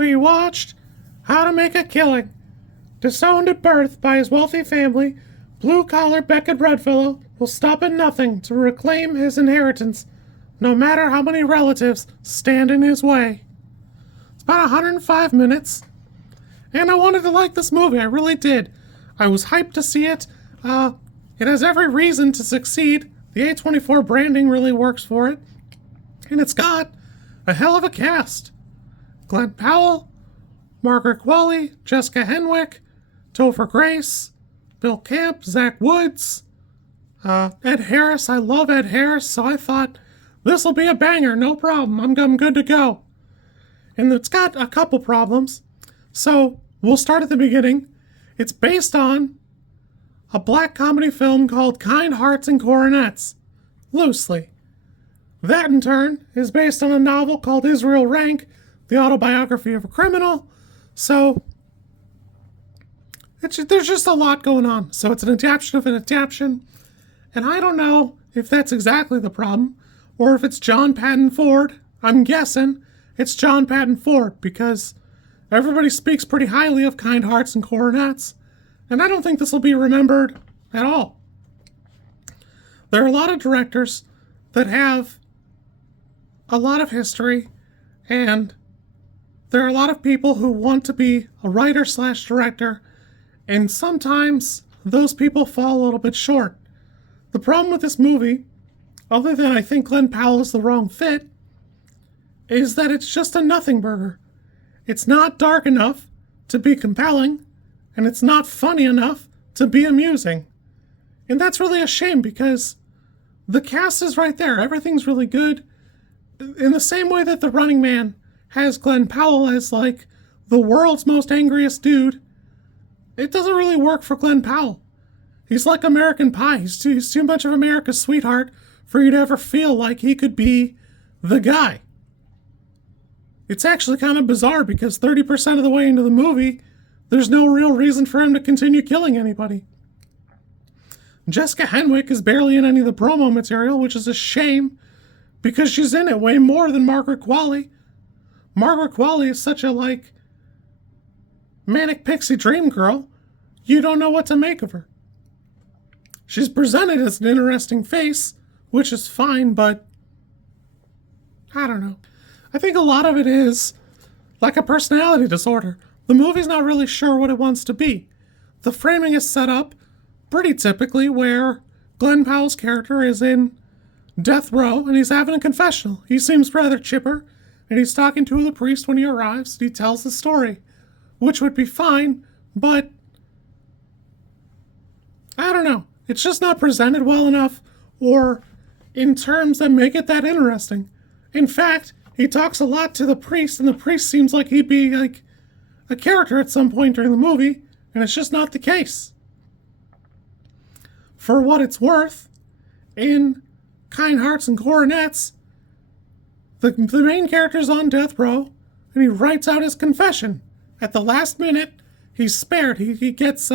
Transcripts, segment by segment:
We watched How to Make a Killing. Disowned at birth by his wealthy family, blue-collar Beckett Redfellow will stop at nothing to reclaim his inheritance, no matter how many relatives stand in his way. It's about 105 minutes, and I wanted to like this movie. I really did. I was hyped to see it. It has every reason to succeed. The A24 branding really works for it. And it's got a hell of a cast. Glen Powell, Margaret Qualley, Jessica Henwick, Topher Grace, Bill Camp, Zach Woods, Ed Harris. I love Ed Harris, so I thought, this'll be a banger, no problem. I'm good to go. And it's got a couple problems. So we'll start at the beginning. It's based on a black comedy film called Kind Hearts and Coronets, loosely. That, in turn, is based on a novel called Israel Rank, the Autobiography of a Criminal. So there's just a lot going on. So it's an adaptation of an adaptation. And I don't know if that's exactly the problem, or if it's John Patton Ford. I'm guessing it's John Patton Ford, because everybody speaks pretty highly of Kind Hearts and Coronets, and I don't think this will be remembered at all. There are a lot of directors that have a lot of history, and there are a lot of people who want to be a writer/director, and sometimes those people fall a little bit short. The problem with this movie, other than I think Glen Powell is the wrong fit, is that it's just a nothing burger. It's not dark enough to be compelling, and it's not funny enough to be amusing. And that's really a shame, because the cast is right there. Everything's really good. In the same way that The Running Man has Glen Powell as, like, the world's most angriest dude, it doesn't really work for Glen Powell. He's like American Pie. He's too much of America's sweetheart for you to ever feel like he could be the guy. It's actually kind of bizarre, because 30% of the way into the movie, there's no real reason for him to continue killing anybody. Jessica Henwick is barely in any of the promo material, which is a shame, because she's in it way more than Margaret Qualley. Margaret Qualley is such a, like, manic pixie dream girl, you don't know what to make of her. She's presented as an interesting face, which is fine, but I don't know. I think a lot of it is like a personality disorder. The movie's not really sure what it wants to be. The framing is set up pretty typically where Glen Powell's character is in death row and he's having a confessional. He seems rather chipper, and he's talking to the priest when he arrives, and he tells the story, which would be fine, but I don't know. It's just not presented well enough, or in terms that make it that interesting. In fact, he talks a lot to the priest, and the priest seems like he'd be like a character at some point during the movie, and it's just not the case. For what it's worth, in Kind Hearts and Coronets, the main character's on death row, and he writes out his confession. At the last minute, he's spared. He gets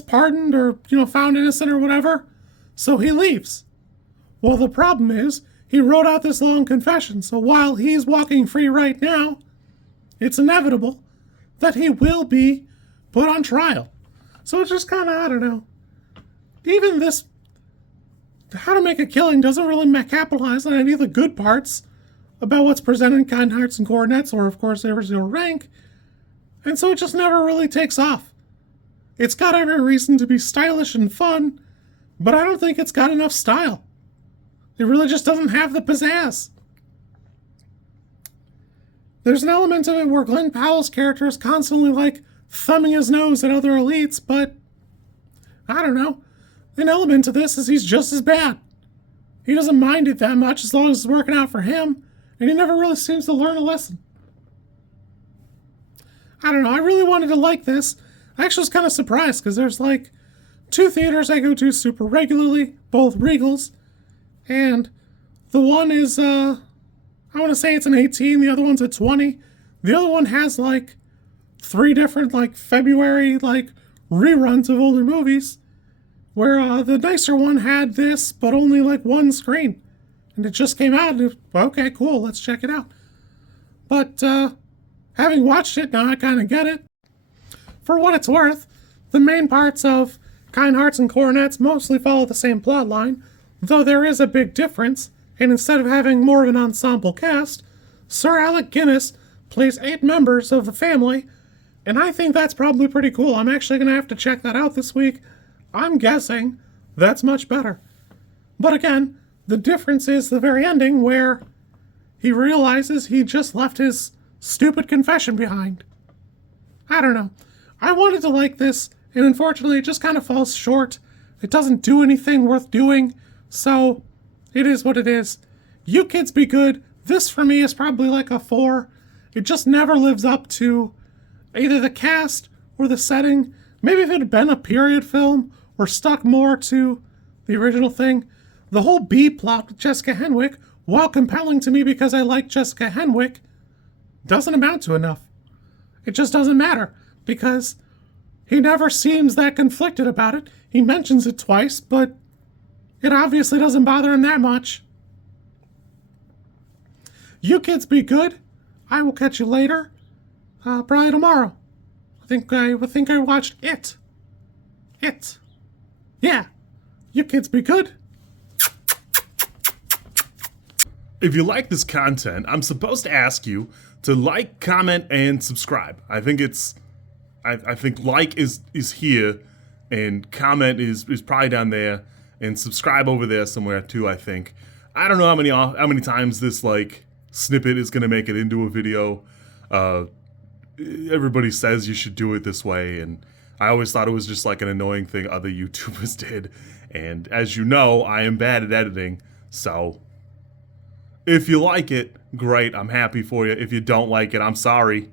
pardoned, or found innocent or whatever, so he leaves. Well, the problem is, he wrote out this long confession, so while he's walking free right now, it's inevitable that he will be put on trial. So it's just kind of, I don't know. Even this How to Make a Killing doesn't really capitalize on any of the good parts about what's presented in Kind Hearts and Coronets, or of course Israel Rank, and so it just never really takes off. It's got every reason to be stylish and fun, but I don't think it's got enough style. It really just doesn't have the pizzazz. There's an element of it where Glen Powell's character is constantly, like, thumbing his nose at other elites, but I don't know. An element of this is he's just as bad. He doesn't mind it that much as long as it's working out for him, and he never really seems to learn a lesson. I don't know. I really wanted to like this. I actually was kind of surprised, because there's, like, 2 theaters I go to super regularly, both Regals, and the one is, I want to say it's an 18, the other one's a 20. The other one has, like, 3 different, like, February, like, reruns of older movies, where the nicer one had this, but only, like, 1 screen. And it just came out, and okay, cool, let's check it out. But having watched it, now I kind of get it. For what it's worth, the main parts of Kind Hearts and Coronets mostly follow the same plotline, though there is a big difference, and instead of having more of an ensemble cast, Sir Alec Guinness plays 8 members of the family, and I think that's probably pretty cool. I'm actually going to have to check that out this week. I'm guessing that's much better. But again, the difference is the very ending where he realizes he just left his stupid confession behind. I don't know. I wanted to like this, and unfortunately it just kind of falls short. It doesn't do anything worth doing, so it is what it is. You kids be good. This for me is probably like a 4. It just never lives up to either the cast or the setting. Maybe if it had been a period film or stuck more to the original thing. The whole B plot with Jessica Henwick, while compelling to me because I like Jessica Henwick, doesn't amount to enough. It just doesn't matter because he never seems that conflicted about it. He mentions it twice, but it obviously doesn't bother him that much. You kids be good. I will catch you later. Probably tomorrow. I think I watched It. It. Yeah. You kids be good. If you like this content, I'm supposed to ask you to like, comment, and subscribe. I think like is here, and comment is probably down there, and subscribe over there somewhere too. I think. I don't know how many times this like snippet is gonna make it into a video. Everybody says you should do it this way, and I always thought it was just like an annoying thing other YouTubers did. And as you know, I am bad at editing, so if you like it, great, I'm happy for you. If you don't like it, I'm sorry.